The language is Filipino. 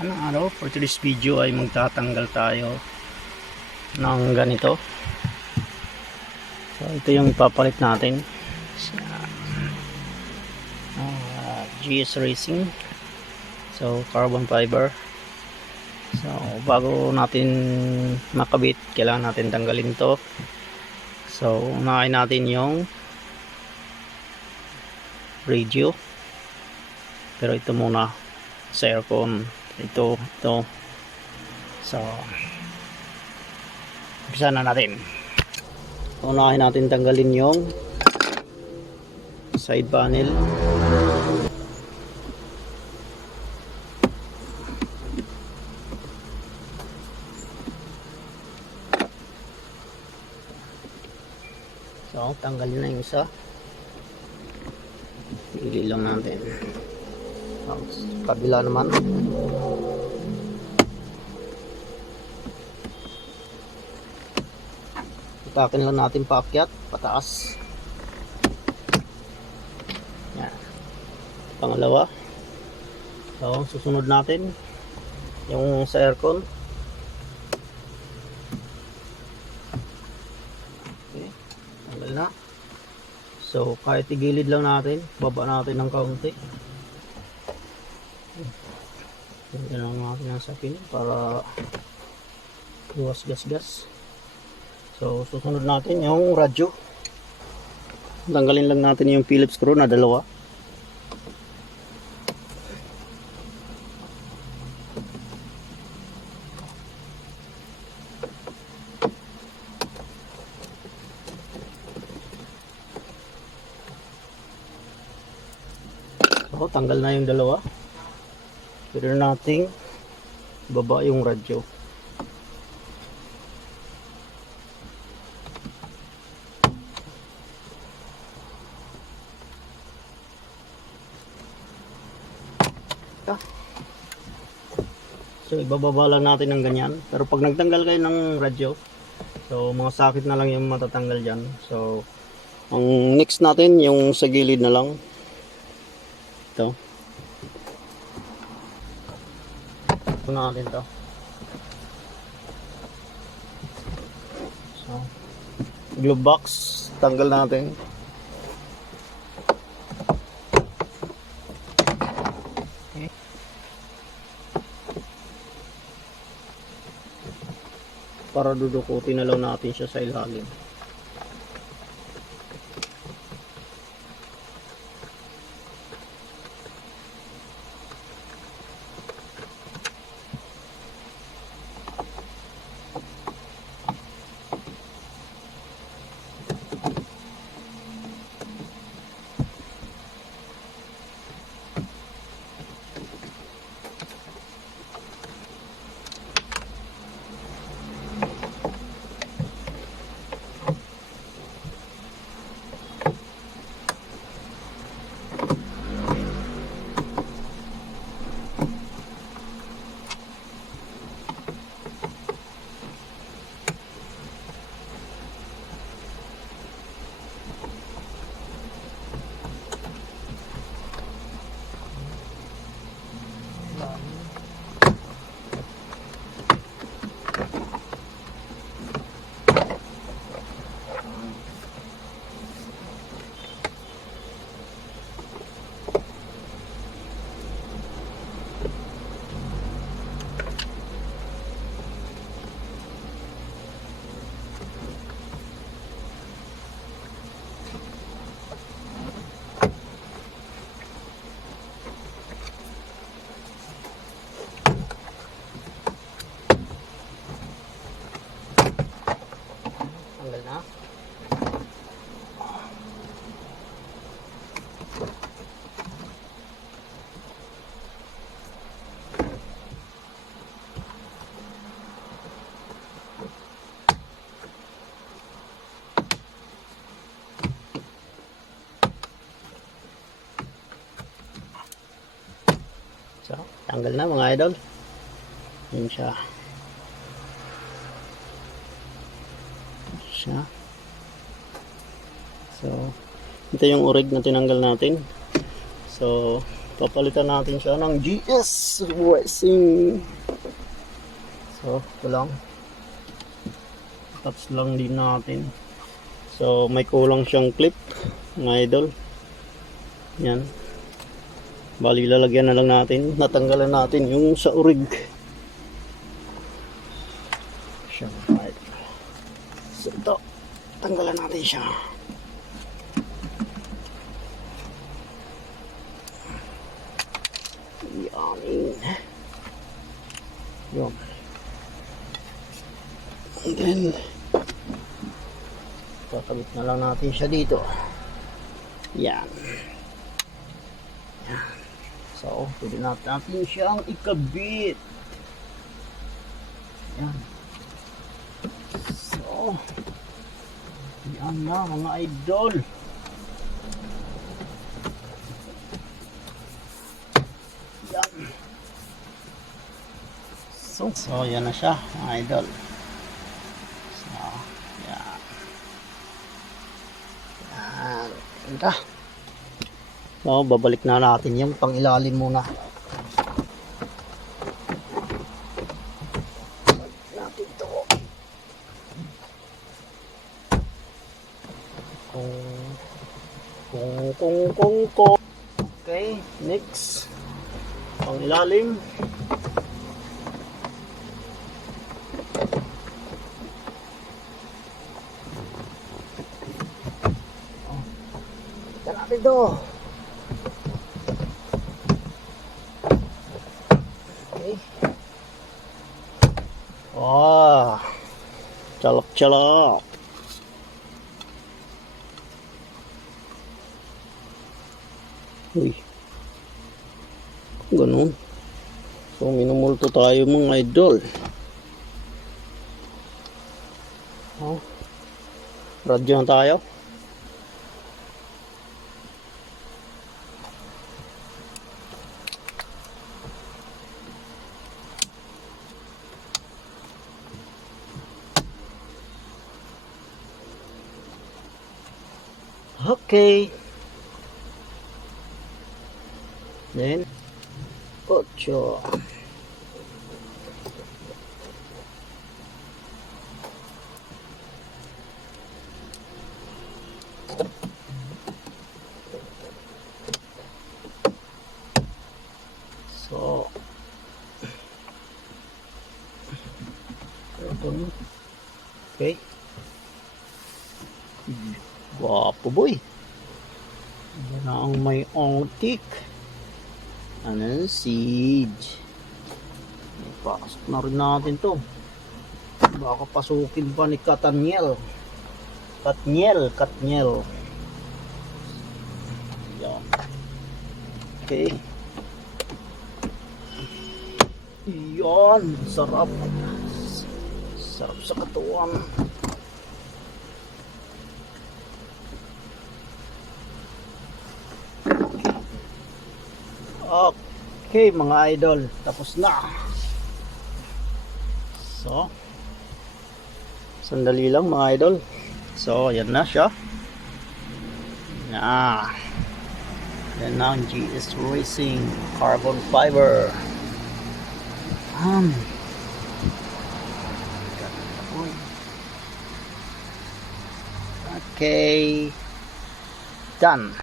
Anong araw? For today's video ay magtatanggal tayo ng ganito. So ito yung ipapalit natin sa GS Racing. So carbon fiber. So bago natin makabit, kailangan natin tanggalin to. So unahin natin yung radio, pero ito muna sa aircon. Ito. So umpisa na natin. Unahin natin tanggalin yung side panel. So tanggalin na yung isa. Pili lang natin. Kabila naman. Itakin lang natin paakyat, pataas. Yan. Pangalawa. So susunod natin yung sa aircon. Okay. Tanggal na. So kahit igilid lang natin, baba natin ng kaunti. Tingnan lang natin ang sapin para iwas gas-gas. So susunod natin yung radyo. Tanggalin lang natin yung Phillips screw na dalawa. So tanggal na yung dalawa. Pwede nating baba yung radyo. So ibababa lang natin ng ganyan. Pero pag nagtanggal kayo ng radyo, so mga sakit na lang yung matatanggal dyan. So ang next natin yung sa gilid na lang. Ito. Ito natin to. So glove box, tanggal natin. Para dudukutin na lang natin siya sa ilalim. Tanggal na. So, tanggal na mga idol. Yun siya. So, ito yung urig na tinanggal natin. So, Papalitan natin siya ng GS Racing. So, ito lang. Touch lang din natin. So, may kulang siyang clip, mga idol. Yan. Bali, lalagyan na lang natin. Natanggalan natin yung sa urig. Siya. Right. So, ito. Tanggalan natin siya. Yan. Yun. And then, kakabit na lang natin siya dito. Yan. Yan. So, pwede natin siyang ikabit. Yan. So, yan na mga idol. Yan. So yan na siya mga idol. So, yan. Yan. Ganda. So, babalik na natin yung pangilalim muna. Natin ito. Kung. Okay, next. Pangilalim. Ito natin ito. Okay. Wow. Chalap-chalap. Uy. Ganun. So, minumulto tayo mga idol. Oh. Radyo na tayo. Okay. Then, 8. So, okay. Guwapo boy. Yan na ang may ontik. Ano? Siege. Ipasok na rin natin to. Baka pasukin pa ni Katniel. Katniel. Yan. Okay. Yan. Sarap. Sarap sa katuwang. Okay mga idol, tapos na. So, sandali lang mga idol. So, yan na siya. Yan na ang GS Racing carbon fiber. Okay, done.